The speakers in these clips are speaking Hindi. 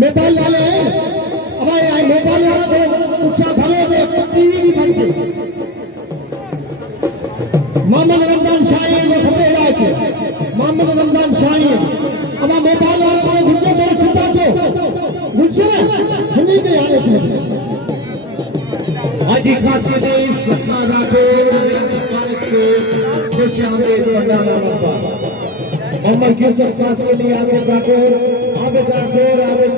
नेपाल वाले हैं। अब नेपाल वाले तो क्या भले टीवी भी बनते मोहम्मद रमजान शाहीन ने खबरें लाए थे मोहम्मद रमजान शाहीन। अब नेपाल वाले को घुटे मेरे छुट्टा दो घुटे हिंदी में आने थे हाजी खास अजीज सतना राठौर कॉलेज के खुश आमदीद पंडाल मोहम्मद यूसुफ खास के लिए आसिफ राठौर आबिद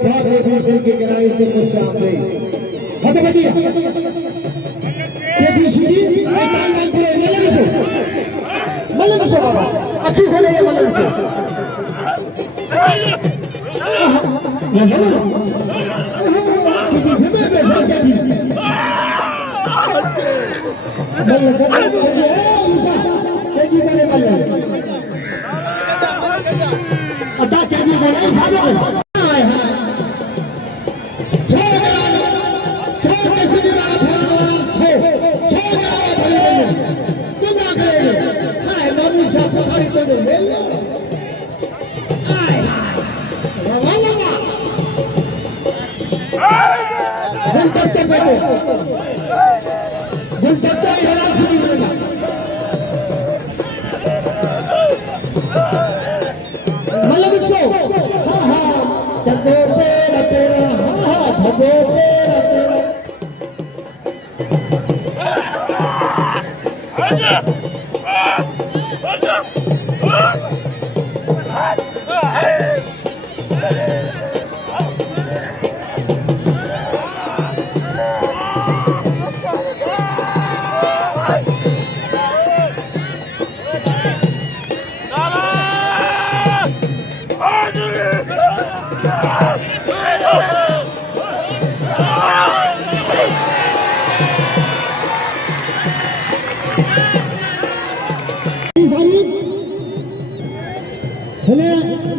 भाग भी दिल की गहराई से खुश आमदीद हटे बढ़िया केबीसी नेपाल वाले को मलन से बाबा अच्छी से ले मलन से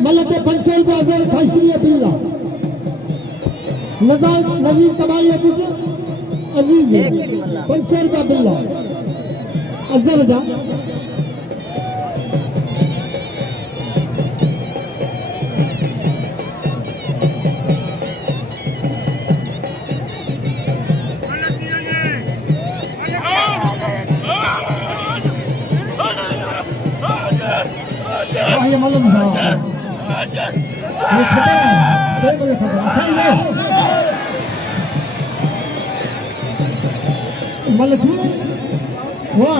मलक पंसेल बाजार खासरिया बिल्ला नजीर तबारी अजीज पंसेल का बिल्ला अफजल जा ये मलन था ये खबर मलक वाह